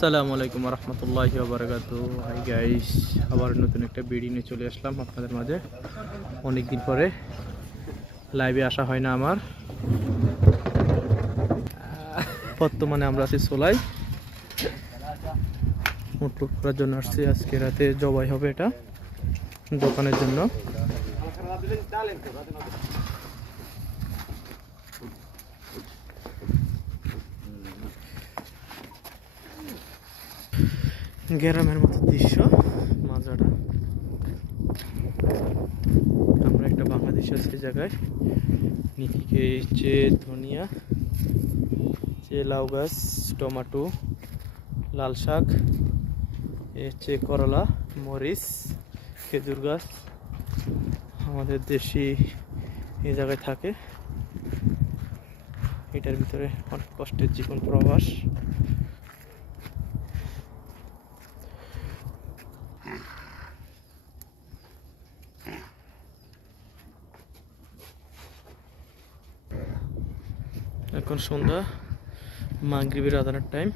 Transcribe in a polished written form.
আসসালামু আলাইকুম রহমতুল্লাহি বারাকাতু। হাই গাইস, আবার নতুন একটা ভিডিও নিয়ে চলে আসলাম আপনাদের মাঝে। অনেকদিন পরে লাইভে আসা হয় না আমার। বর্তমানে আমরা আছি সোলাই, উট করার জন্য আসছি। আজকে রাতে জবাই হবে এটা দোকানের জন্য। গ্রামের মতো দৃশ্য মাজাটা। আমরা একটা বাংলাদেশ আছে জায়গায়, নিচে যে ধনিয়া, যে লাউ গাছ, টমেটো, লাল শাক, হচ্ছে করলা, মরিচ, খেজুর গাছ। আমাদের দেশি এই জায়গায় থাকে। এটার ভিতরে অনেক কষ্টের জীবন প্রবাস। এখন সন্ধ্যা, মাগরিবের আজানের টাইম।